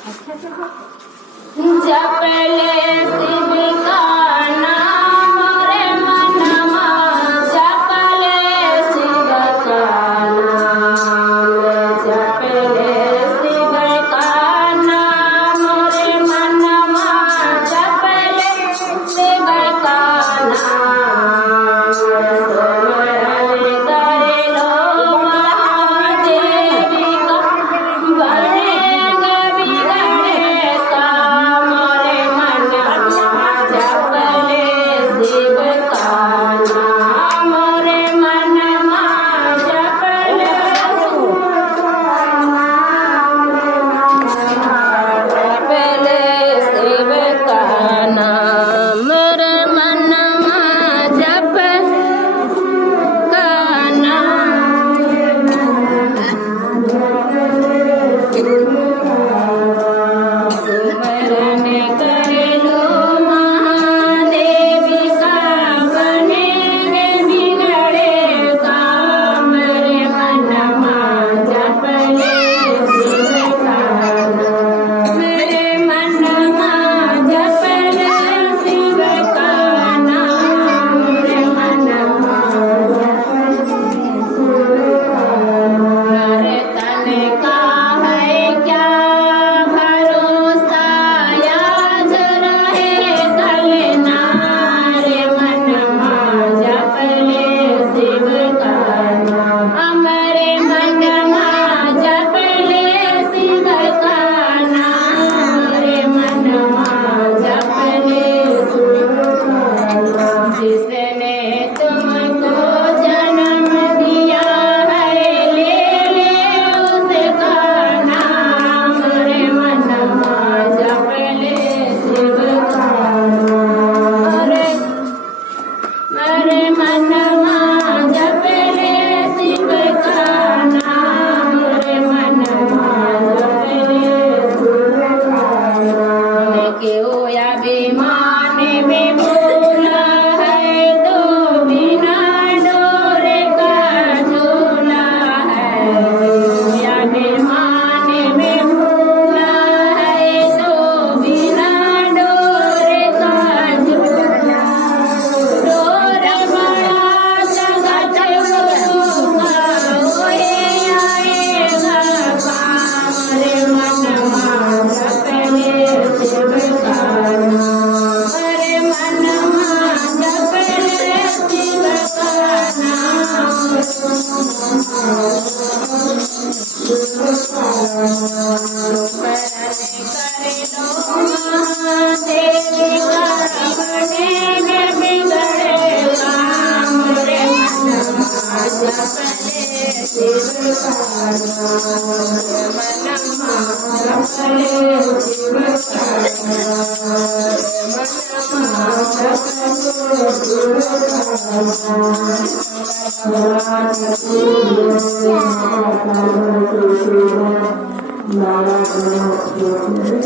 जपले शिव का नाम रे मनमा, जपले शिव का नाम, जपले शिव का नाम रे मनमा, जपले शिव का नाम, स्मरण करे लो महादेवी का, बनेगा बिगड़े काम रे मनमा, जपले शिव का नाम रे मनमा, जपले शिव का नाम रे मनमा, जप का स्मरण करे लो महादेवी का, बनेगे बिगड़े काम रे मनमा, जपले शिव का नाम रे मनमा, जपले शिव का नाम रे मनमा, नर तन का है क्या भरोसा, याद रहे कल ना रे मनमा, जपले शिव का नाम हमरे मनमा, जपले शिव का नाम रे मनमा, जपले शिव का नाम, जिसने तुमको जन्म दिया है, ले ले उसका नाम रे मनमा, जपले शिव का नाम रे मनमा, जपले शिव का नाम रे मनमा, जपले शिव का नाम, क्यों अभिमान में भूला है, तो बिना डोरे का झूला है, क्यों अभिमान में भूला है, तो बिना डोरे का झूला, डोर बड़ा जगत गुरु का, ओए आएगा काम रे मनमा, जपले शिव का नाम रे मनमा, जपले शिव का नाम, करे लो महादेवी का, बनेगे बिगड़े काम रे मनमा, जपले शिव का नाम रे मनमा, जपले शिव का नाम रे मनमा, जपले शिव का नाम।